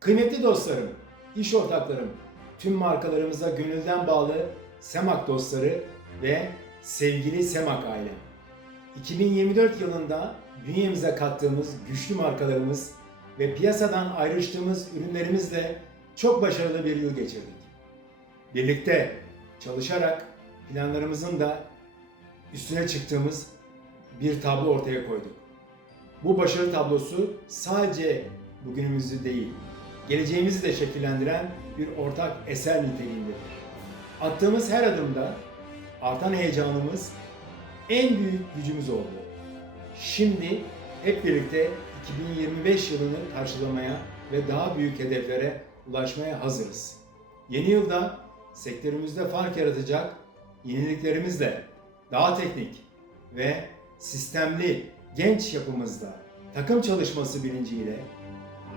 Kıymetli dostlarım, iş ortaklarım, tüm markalarımıza gönülden bağlı Semak dostları ve sevgili Semak ailem. 2024 yılında bünyemize kattığımız güçlü markalarımız ve piyasadan ayrıştığımız ürünlerimizle çok başarılı bir yıl geçirdik. Birlikte çalışarak planlarımızın da üstüne çıktığımız bir tablo ortaya koyduk. Bu başarı tablosu sadece bugünümüzü değil, geleceğimizi de şekillendiren bir ortak eser niteliğindedir. Attığımız her adımda artan heyecanımız en büyük gücümüz oldu. Şimdi hep birlikte 2025 yılını karşılamaya ve daha büyük hedeflere ulaşmaya hazırız. Yeni yılda sektörümüzde fark yaratacak yeniliklerimizle daha teknik ve sistemli genç yapımızda takım çalışması bilinciyle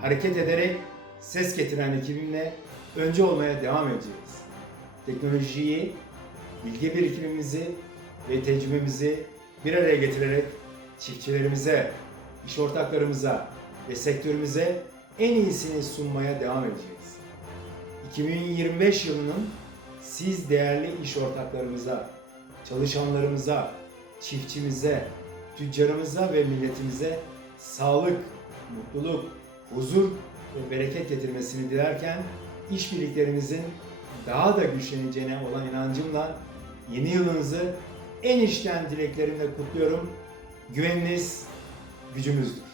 hareket ederek ses getiren ekibimle önce olmaya devam edeceğiz. Teknolojiyi, bilgi birikimimizi ve tecrübemizi bir araya getirerek çiftçilerimize, iş ortaklarımıza ve sektörümüze en iyisini sunmaya devam edeceğiz. 2025 yılının siz değerli iş ortaklarımıza, çalışanlarımıza, çiftçimize, tüccarımıza ve milletimize sağlık, mutluluk, huzur ve bereket getirmesini dilerken işbirliklerimizin daha da güçleneceğine olan inancımla yeni yılınızı en içten dileklerimle kutluyorum. Güveniniz gücümüzdür.